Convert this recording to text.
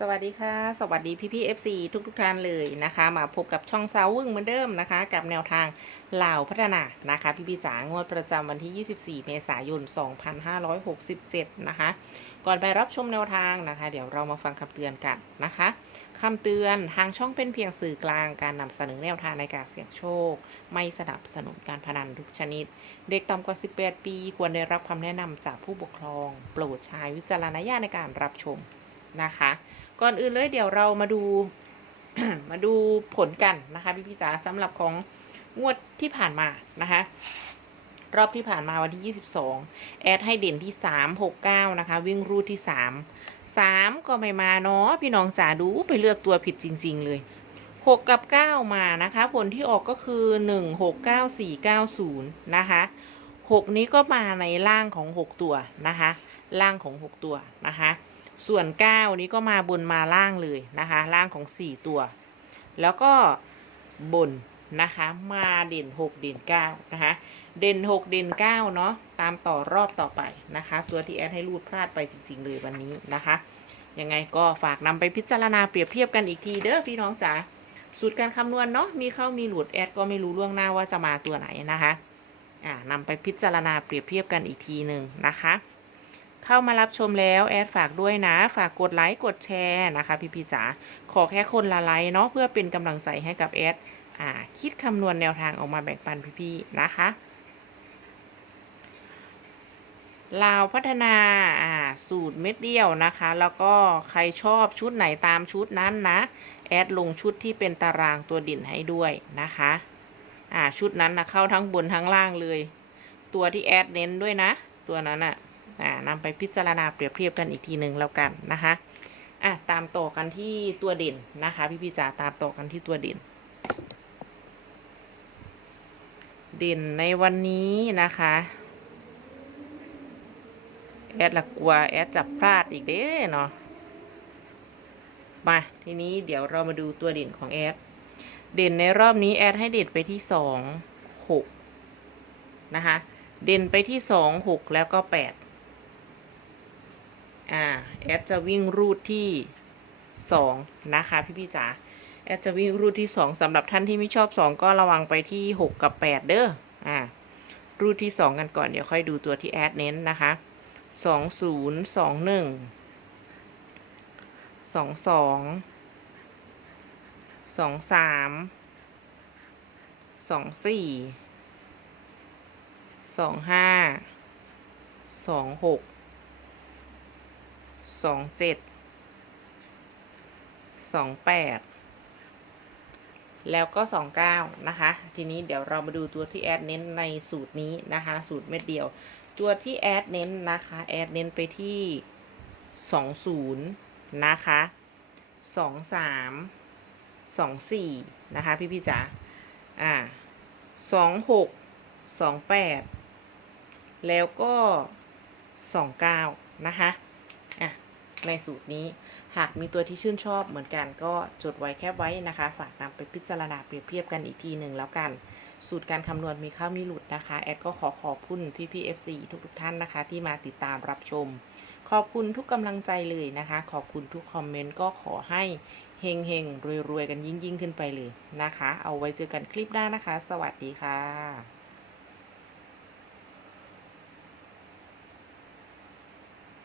สวัสดีค่ะ สวัสดีพี่พี่เอฟซีทุกทุกท่านเลยนะคะ มาพบกับช่องสาวึ่งเหมือนเดิมนะคะ กับแนวทางลาวพัฒนานะคะ พี่พี่จ๋างวดประจำวันที่ 24 เมษายน 2567 นะคะ ก่อนไปรับชมแนวทางนะคะ เดี๋ยวเรามาฟังคำเตือนกันนะคะคำเตือนทางช่องเป็นเพียงสื่อกลางการนำเสนอแนวทางในการเสี่ยงโชค ไม่สนับสนุนการพนันทุกชนิด เด็กต่ำกว่า 18 ปี ควรได้รับคำแนะนำจากผู้ปกครอง โปรดใช้วิจารณญาณในการรับชม นะคะ ก่อนอื่นเลยเดี๋ยวเรามาดู มาดูผลกันนะคะ พี่พี่จ๋าสำหรับของงวดที่ผ่านมานะคะ รอบที่ผ่านมาวันที่ 22 แอดให้เด่นที่ 3 6 9 นะคะ วิ่งรูดที่ 3 3 ก็ไม่มาเนาะพี่น้องจ๋าดูไปเลือกตัวผิดจริง ๆ เลย6กับ 9 มานะคะ ผลที่ออกก็คือ 1 6 9 4 9 0 นะคะ 6 นี้ก็มาในล่างของ 6 ตัวนะคะ ล่างของ 6 ตัวนะคะ ส่วน 9 นี้ก็มาบนมาล่างเลยนะคะ ล่างของ 4 ตัว แล้วก็บนนะคะมาเด่น 6 เด่น 9 นะคะ เด่น 6 เด่น 9 เนาะตามต่อรอบต่อไปนะคะ ตัวที่แอดให้รูดพลาดไปจริง ๆ เลยวันนี้นะคะ ยังไงก็ฝากนำไปพิจารณาเปรียบเทียบกันอีกทีเด้อพี่น้องจ๋าสูตรการคำนวณเนาะมีเข้ามีหลุดแอดก็ไม่รู้ล่วงหน้าว่าจะมาตัวไหนนะคะอ่านำไปพิจารณาเปรียบเทียบกันอีกทีหนึ่งนะคะ เข้ามารับชมแล้วแอดฝากด้วยนะ ฝากกดไลค์กดแชร์นะคะพี่พี่จ๋าขอแค่คนละไลค์เนาะเพื่อเป็นกำลังใจให้กับแอดอ่าคิดคำนวณแนวทางออกมาแบ่งปันพี่ ๆ นะคะ ลาวพัฒนาอ่าสูตรเม็ดเดียวนะคะ แล้วก็ใครชอบชุดไหนตามชุดนั้นนะ แอดลงชุดที่เป็นตารางตัวดิ่นให้ด้วยนะคะอ่าชุดนั้นนะเข้าทั้งบนทั้งล่างเลย ตัวที่แอดเน้นด้วยนะ ตัวนั้นอะ อ่านำไปพิจารณาเปรียบเทียบกันอีกทีหนึ่งแล้วกันนะคะอะตามต่อกันที่ตัวเด่นนะคะ พี่พี่จ๋าตามต่อกันที่ตัวเด่น เด่นในวันนี้นะคะแอดละกลัวแอดจับพลาดอีกเด้เนาะมาทีนี้เดี๋ยวเรามาดูตัวเด่นของแอด เด่นในรอบนี้แอดให้เด่นไปที่สองหกนะคะ เด่นไปที่สองหกแล้วก็แปด อ่าแอดจะวิ่งรูดที่สองนะคะ พี่พี่จ๋าแอดจะวิ่งรูดที่สองสำหรับท่านที่ไม่ชอบสองก็ระวังไปที่หกกับแปดเด้ออ่ารูดที่สองกันก่อนเดี๋ยวค่อยดูตัวที่แอดเน้นนะคะสองศูนย์สองหนึ่งสองสองสองสามสองสี่สองห้าสองหก สองเจ็ดสองแปดแล้วก็สองเก้านะคะ ทีนี้เดี๋ยวเรามาดูตัวที่แอดเน้นในสูตรนี้นะคะ สูตรเม็ดเดียว ตัวที่แอดเน้นนะคะ แอดเน้นไปที่สองศูนย์นะคะสองสามสองสี่นะคะ พี่พี่จ๋า อ่าสองหกสองแปดแล้วก็สองเก้านะคะ ในสูตรนี้ หากมีตัวที่ชื่นชอบเหมือนกันก็จดไว้แคบไว้นะคะ ฝากนำไปพิจารณาเปรียบเทียบกันอีกทีหนึ่งแล้วกัน สูตรการคำนวณมีเข้ามีหลุดนะคะ แอดก็ขอขอบคุณพี่พี่ FC ทุกทุกๆท่านนะคะ ที่มาติดตามรับชม ขอบคุณทุกกำลังใจเลยนะคะ ขอบคุณทุกคอมเมนต์ก็ขอให้เฮงเฮงรวยรวยกันยิ่งยิ่งขึ้นไปเลยนะคะ เอาไว้เจอกันคลิปหน้านะคะ สวัสดีค่ะ